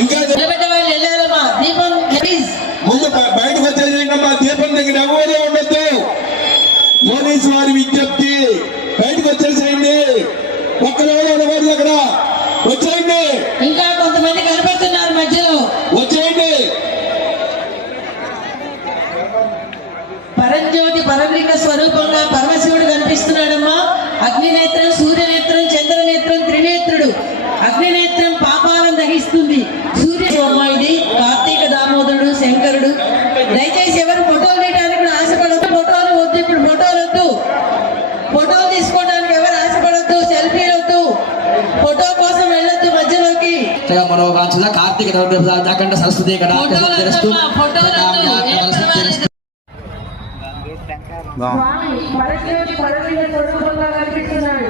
ఇంకా ముందు బయటకు వచ్చేసిందమ్మా. దీపం దగ్గర ఎవరే ఉండొద్దు. పోలీసు వారి విజ్ఞప్తి, బయటకు వచ్చేసేయండి. ఒక్కరు ఎవరు అక్కడ వచ్చేయండి. ఇంకా కొంతమంది కనపడుతున్నారు మధ్యలో, వచ్చేయండి. పరంజ్యోతి పరబ్రహ్మ స్వరూపంగా పరమశివుడు కనిపిస్తున్నాడమ్మా. అగ్నినేత్రం, సూర్యనేత్రం, చంద్రనేత్రం, త్రినేత్రుడు. అగ్నినేత్రం పాపాలను దహిస్తుంది. సూర్యమ్మ ఇది కార్తీక దామోదరుడు, శంకరుడు. దయచేసి ఎవరు ఫోటోలు తీయడానికి కూడా ఆశపడద్దు. ఫోటోలు వద్దు, ఇప్పుడు ఫోటోలు వద్దు. ఫోటోలు తీసుకోవడానికి ఎవరు ఆశపడద్దు. సెల్ఫీలు వద్దు. ఫోటో కోసం వెళ్ళొద్దు మధ్యలోకి. మనోవాంఛిత కార్తీక అఖండ సరస్వతి స్వామి పరశివుడి స్వరూపంగా కనిపిస్తున్నాడు.